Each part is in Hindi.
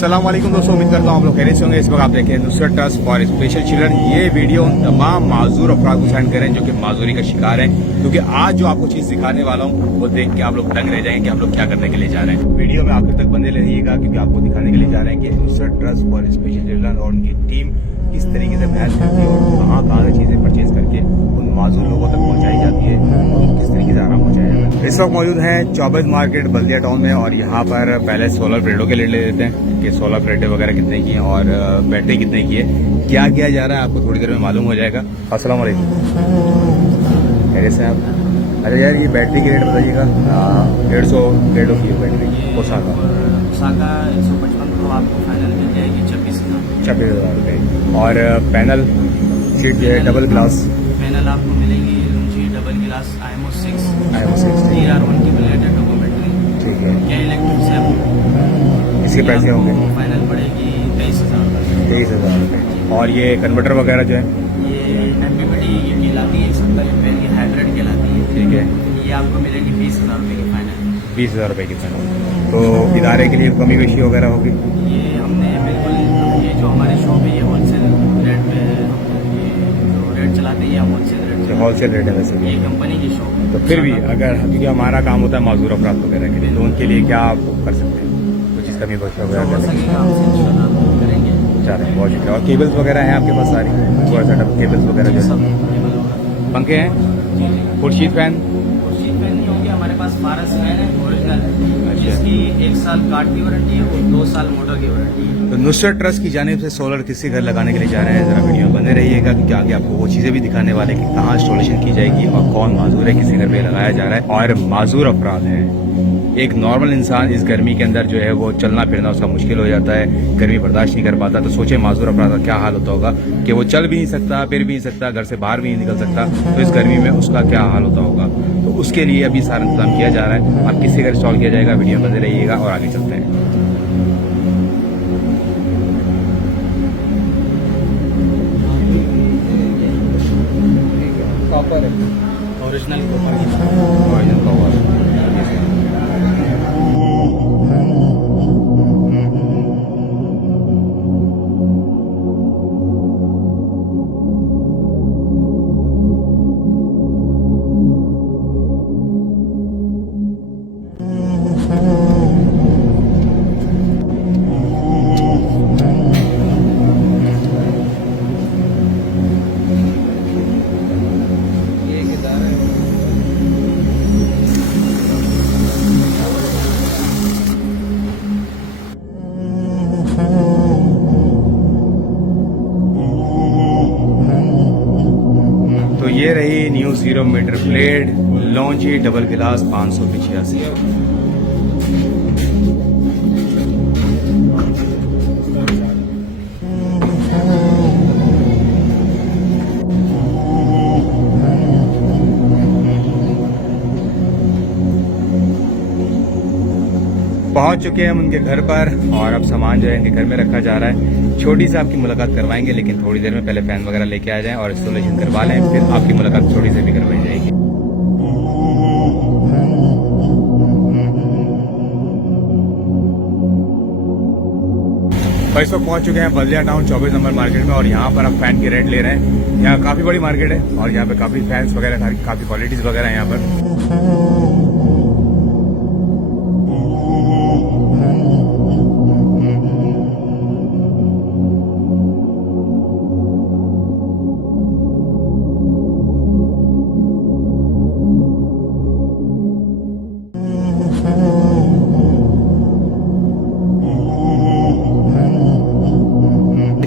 अस्सलाम वालेकुम दोस्तों, उम्मीद करता हूँ आप लोग खैरियत से होंगे। इस वक्त आप देखें Nusrat trust for special children. ये वीडियो उन तमाम माजूर अफराद को सेंड करें जो कि माजूरी का शिकार हैं, क्योंकि आज जो आपको चीज़ दिखाने वाला हूँ वो देख के आप लोग दंग रह जाएंगे कि हम लोग क्या करने के लिए जा रहे हैं। वीडियो में आखिर तक बने रहिएगा, क्योंकि आपको दिखाने के लिए जा रहे हैं कि Nusrat trust for special children और उनकी टीम किस तरीके से मेहनत करती है और कहाँ कहाँ से चीज़ें परचेज करके उन माजूर लोगों तक पहुँचाई जाती है और किस तरीके से आराम पहुँचाया जाता है। इस वक्त मौजूद हैं चौबीस मार्केट बल्दिया टाउन में, और यहाँ पर पहले सोलर प्लेटों के लिए ले लेते हैं कि सोलर प्लेटें वगैरह कितने की हैं और बैटरी कितने की है, क्या किया जा रहा है आपको थोड़ी देर में मालूम हो जाएगा। अस्सलाम वालेकुम, खैरियत से आप? अच्छा यार, ये बैटरी की रेट बताइएगा। 150 की बैटरी ओसाका 155 तो आपको फाइनल मिल जाएगी 26,000 रुपये। और पैनल शीट जो है डबल ग्लास पैनल आपको मिलेगी जी, डबल ग्लास IMO 6 DR1 की ब्लेड डॉक्यूमेंट्री, ठीक है। क्या इलेक्ट्रिक 7, इसके पैसे होंगे फाइनल पड़ेगी 23,000 रुपये। और ये कन्वर्टर वगैरह जो है ये MPPT ये कहलाती है, 70 एम्पेयर की हाइब्रिड कहलाती है, ठीक है। ये आपको मिलेगी 20,000 रुपये की फाइनल। 20,000 रुपये की पैनल। तो इदारे के लिए कमी बेशी वगैरह होगी? ये हमने बिल्कुल, ये जो हमारी शॉप है ये होलसेल रेट पे, ये जो रेट चलाते हैं होलसेल रेट से, होलसेल रेट है वैसे भी। ये कंपनी की शॉप है। तो फिर भी अगर, क्योंकि हमारा काम होता है माजूर अफराद वगैरह के लिए, तो उनके लिए क्या आप कर सकते हैं? कुछ चीज़ कमी बेशी वगैरह हो कर सकते सकेगा हमसे इंशाल्लाह करेंगे। हैं? चाह रहे हैं, बहुत शुक्रिया। और केबल्स वगैरह हैं आपके पास सारी? पूरा सेटअप केबल्स वगैरह जो सब है, अवेलेबल होगा। पंखे हैं, जी जी, खुर्शीद फैन, कुर्सी फैन नहीं होगी, हमारे पास फारस फैन है ओरिजिनल, अच्छा। जिसकी 1 साल कार्ड की वारंटी है और 2 साल मोटर की वारंटी है। तो नुसरत ट्रस्ट की जानिब से सोलर किसी घर लगाने के लिए जा रहे हैं, ज़रा वीडियो में बने रहिएगा, क्योंकि आगे आपको वो चीज़ें भी दिखाने वाले कि कहाँ इंस्टॉलेशन की जाएगी और कौन माजूर है, किसी घर पे लगाया जा रहा है। और माजूर अफराद हैं, एक नॉर्मल इंसान इस गर्मी के अंदर जो है वो चलना फिरना उसका मुश्किल हो जाता है, गर्मी बर्दाश्त नहीं कर पाता। तो सोचे माजूर अफराद का क्या हाल होता होगा कि वो चल भी नहीं सकता, फिर भी नहीं सकता, घर से बाहर भी नहीं निकल सकता, तो इस गर्मी में उसका क्या हाल होता होगा। तो उसके लिए अभी सारा इंतजाम किया जा रहा है। अब किसी घर इंस्टॉल किया जाएगा, वीडियो में बने रहिएगा और आगे चलते हैं। कॉपर है, ओरिजिनल कॉपर की। तो ये रही न्यू 0 मीटर ब्लेड लॉन्ची डबल गिलास 585। पहुंच चुके हैं हम उनके घर पर, और अब सामान जो है इनके घर में रखा जा रहा है। छोटी सी आपकी मुलाकात करवाएंगे, लेकिन थोड़ी देर में पहले फैन वगैरह लेके आ जाएं और इंस्टॉलेशन करवा लें, फिर आपकी मुलाकात छोटी से भी करवाई जाएगी। भाई साहब पहुंच चुके हैं बल्दिया टाउन 24 नंबर मार्केट में, और यहाँ पर अब फैन की रेंट ले रहे हैं। यहाँ काफ़ी बड़ी मार्केट है और यहाँ पे काफ़ी फैंस वगैरह, काफ़ी क्वालिटीज़ वगैरह हैं यहाँ पर।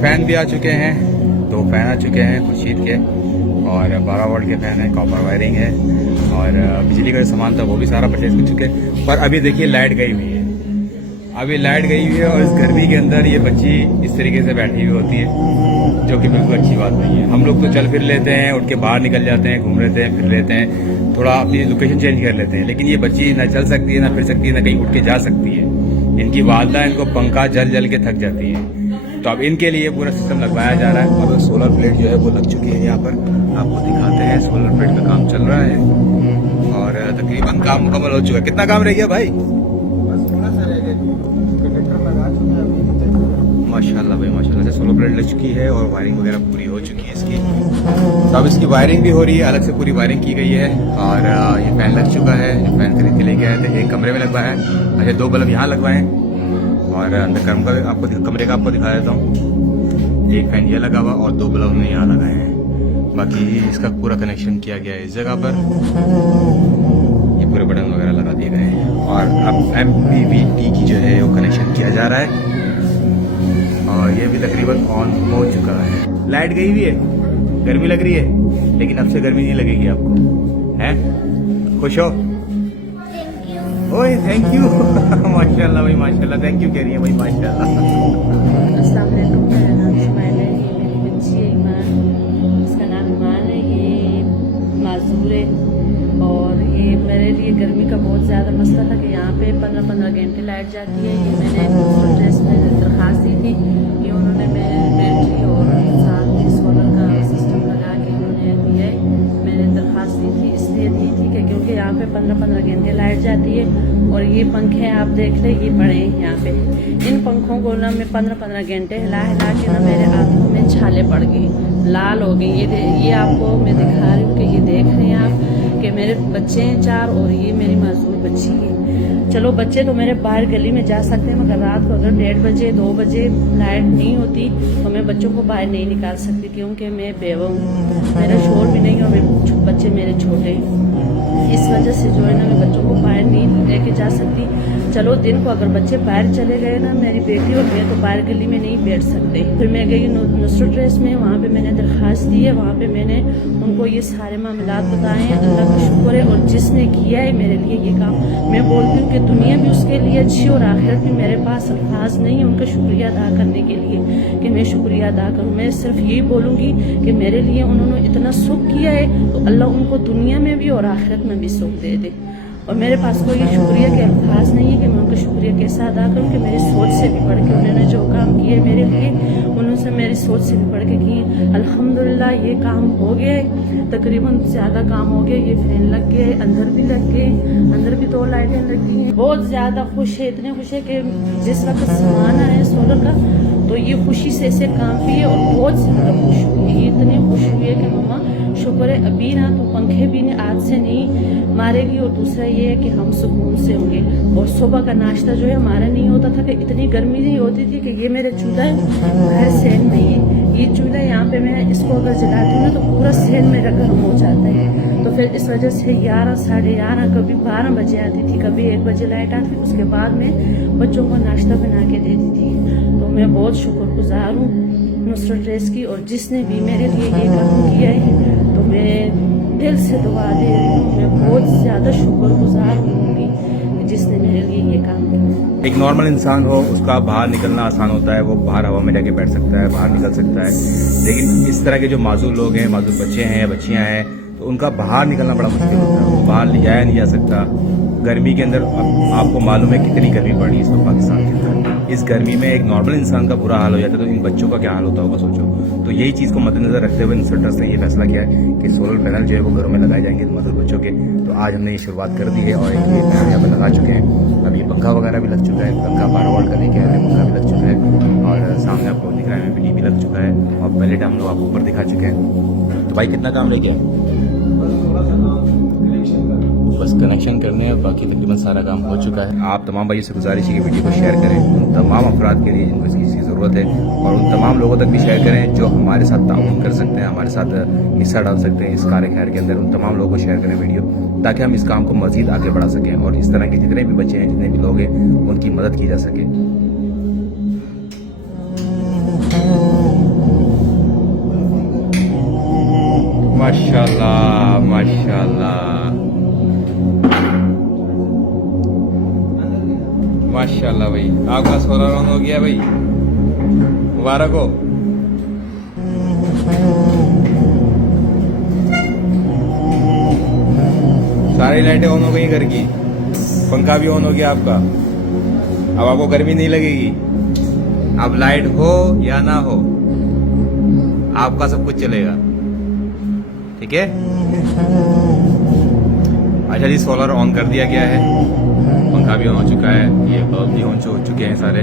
फैन भी आ चुके हैं, 2 फैन आ चुके हैं खुर्शीद के, और 12 वोल्ट के फैन है, कॉपर वायरिंग है, और बिजली का जो सामान था वो भी सारा परचेज कर चुके हैं। पर अभी देखिए लाइट गई हुई है, अभी लाइट गई हुई है, और इस गर्मी के अंदर ये बच्ची इस तरीके से बैठी हुई होती है, जो कि बिल्कुल अच्छी बात नहीं है। हम लोग तो चल फिर लेते हैं, उठ के बाहर निकल जाते हैं, घूम लेते हैं, फिर लेते हैं, थोड़ा अपनी लोकेशन चेंज कर लेते हैं, लेकिन ये बच्ची ना चल सकती है, ना फिर सकती है, ना कहीं उठ के जा सकती है। इनकी वालदा इनको पंखा जल जल के थक जाती है, तो अब इनके लिए पूरा सिस्टम लगवाया जा रहा है। और सोलर प्लेट जो है वो लग चुकी है यहाँ पर, आपको दिखाते हैं। सोलर प्लेट का काम चल रहा है और तकरीबन काम मुकम्मल हो चुका है। कितना काम रह गया भाई? बस थोड़ा सा रह गया, कंडक्टर लगा चुके हैं अभी। माशाल्लाह भाई माशाल्लाह से सोलर प्लेट लग चुकी है और वायरिंग वगैरह पूरी हो चुकी है इसकी। तो अब इसकी वायरिंग भी हो रही है, अलग से पूरी वायरिंग की गई है। और ये फैन लग चुका है, जो फैन खरीद के लेके आए थे, एक कमरे में लगवाया है। अच्छा 2 बल्ब यहाँ लगवाए हैं और अंदर कमरे का आपको दिखा देता हूँ। एक फैन ये लगा हुआ और 2 बल्ब हमने यहाँ लगाए हैं। बाकी इसका पूरा कनेक्शन किया गया है इस जगह पर, ये पूरे बटन वगैरह लगा दिए गए हैं। और अब MPPT की जो है वो कनेक्शन किया जा रहा है और ये भी तकरीबन ऑन हो चुका है। लाइट गई हुई है, गर्मी लग रही है, लेकिन अब से गर्मी नहीं लगेगी आपको, है? खुश हो? ओए थैंक यू माशाल्लाह भाई माशाल्लाह, थैंक यू कह रही है भाई माशाल्लाह। अस्सलाम वालेकुम, मेरा नाम शुमाइला है, ये मेरी बच्ची है ईमान, इसका नाम ईमान है, ये माजूर है। और ये मेरे लिए गर्मी का बहुत ज़्यादा मसला था कि यहाँ पे 15-15 घंटे लाइट जाती है। ये मैंने ड्रेस में दरख्वास्त दी थी कि उन्होंने मेरे बैटरी और साथ में सोलर का सिस्टम लगा के उन्होंने दिया है। मैंने दरख्वास्त दी थी, इसलिए दी थी कि क्योंकि यहाँ पे 15-15 घंटे लाइट जाती है। और ये पंखे आप देख लें, ये पड़े हैं यहाँ पे। इन पंखों को ना मैं 15-15 घंटे हिला हिला के ना मेरे आंखों में छाले पड़ गई, लाल हो गई। ये आपको मैं दिखा रही हूँ कि ये देख रहे हैं आप कि मेरे बच्चे हैं 4 और ये मेरी मासूम बच्ची है। चलो बच्चे तो मेरे बाहर गली में जा सकते हैं, मगर रात को अगर 1:30 बजे 2 बजे लाइट नहीं होती तो मैं बच्चों को बाहर नहीं निकाल सकती, क्योंकि मैं बेवा हूँ, मेरा शोर भी नहीं और बच्चे मेरे छोटे हैं। इस वजह से जो है ना मैं बच्चों को बाहर नहीं लेके जा सकती। चलो दिन को अगर बच्चे बाहर चले गए ना, मेरी बेटी और मैं तो बाहर गली में नहीं बैठ सकते। फिर मैं गई नुसरत ड्रेस में, वहाँ पे मैंने दरख्वास्त दी है, वहाँ पे मैंने उनको ये सारे मामलात बताए हैं। अल्लाह का शुक्र है, और जिसने किया है मेरे लिए ये काम, मैं बोलती हूँ कि दुनिया भी उसके लिए अच्छी और आखिरत भी। मेरे पास अल्फाज नहीं है उनका शुक्रिया अदा करने के लिए कि मैं शुक्रिया अदा करूँ। मैं सिर्फ यही बोलूँगी कि मेरे लिए उन्होंने इतना सुख किया है तो अल्लाह उनको दुनिया में भी और आखिरत में भी सुख दे दे। और मेरे पास कोई शुक्रिया के अल्फाज नहीं है कि मैं उनका शुक्रिया कैसा अदा करूं कि मेरी सोच से भी बढ़ के उन्होंने जो काम किए मेरे लिए, उन्होंने मेरी सोच से भी बढ़ के किए। अल्हम्दुलिल्लाह ये काम हो गया, तकरीबन ज़्यादा काम हो गया। ये फैन लग गए, अंदर भी लग गए, अंदर भी 2 लाइटें लग गई हैं। बहुत ज़्यादा खुश है, इतने खुश है कि जिस वक्त सामान आया सोलर का तो ये खुशी से ऐसे काम किए और बहुत ज़्यादा खुश हुई। ये इतनी खुश हुई है कि मम्मा शुक्र है अभी ना तो पंखे भी आज से नहीं मारेगी, और दूसरा ये है कि हम सुकून से होंगे। और सुबह का नाश्ता जो है हमारा नहीं होता था कि इतनी गर्मी नहीं होती थी कि ये मेरे चूल्हा घर सहन नहीं है। ये चूल्हा यहाँ पे मैं इसको अगर जलाती हूँ ना तो पूरा सहन मेरा गर्म हो जाता है। तो फिर इस वजह से 11, 11:30, कभी 12 बजे आती थी, कभी 1 बजे लाइट आती। उसके बाद मैं बच्चों को नाश्ता बना के देती थी। तो मैं बहुत शुक्रगुजार हूँ नुसरत ड्रेस की, और जिसने भी मेरे लिए ये काम किया है तो मैं दिल से दुआ दे रही हूँ। मैं बहुत ज़्यादा शुक्रगुजार होंगी जिसने मेरे लिए ये काम किया। एक नॉर्मल इंसान हो, उसका बाहर निकलना आसान होता है, वो बाहर हवा में जाके बैठ सकता है, बाहर निकल सकता है। लेकिन इस तरह के जो माजूर लोग हैं, माजूर बच्चे हैं या बच्चियाँ हैं, तो उनका बाहर निकलना बड़ा मुश्किल होता है। वो बाहर ले जाया नहीं जा सकता। गर्मी के अंदर आपको मालूम है कितनी गर्मी पड़ रही है इस वक्त पाकिस्तान के अंदर। इस गर्मी में एक नॉर्मल इंसान का बुरा हाल हो जाता है, तो इन बच्चों का क्या हाल होता होगा सोचो। तो यही चीज़ को मद्देनजर रखते हुए नुसरत ट्रस्ट ने ये फैसला किया है कि सोलर पैनल जो है वो घरों में लगाए जाएंगे मजदूर बच्चों के। तो आज हमने ये शुरुआत कर दी है और एक ये पैनल यहाँ पर लगा चुके हैं। अब ये पंखा वगैरह भी लग चुका है, पंखा 12 वोल्ट का नहीं कह रहे, पंखा भी लग चुका है। और सामने आपको दिख रहा है MPPT भी लग चुका है, और पहले हम लोग आपको ऊपर दिखा चुके हैं। तो भाई कितना काम रह गया? बस कनेक्शन करने और बाकी तकरीबन सारा काम हो चुका है। आप तमाम भाइयों से गुजारिश है कि वीडियो को शेयर करें उन तमाम अफराद के लिए जिनको इस चीज़ की ज़रूरत है, और उन तमाम लोगों तक भी शेयर करें जो हमारे साथ ताउन कर सकते हैं, हमारे साथ हिस्सा डाल सकते हैं इस कार्य खैर के अंदर। उन तमाम लोगों को शेयर करें वीडियो, ताकि हम इस काम को मज़ीद आगे बढ़ा सकें और इस तरह के जितने भी बच्चे हैं, जितने भी लोग हैं, उनकी मदद की जा सके। माशाल्लाह माशाल्लाह माशाल्लाह भाई, आपका सोलर ऑन हो गया भाई, मुबारक हो। सारी लाइटें ऑन हो गई घर की, पंखा भी ऑन हो गया आपका। अब आपको गर्मी नहीं लगेगी। अब लाइट हो या ना हो, आपका सब कुछ चलेगा, ठीक है। अच्छा जी, सोलर ऑन कर दिया गया है, पंखा भी ऑन हो चुका है, ये बल्ब भी ऑन हो चुके हैं सारे।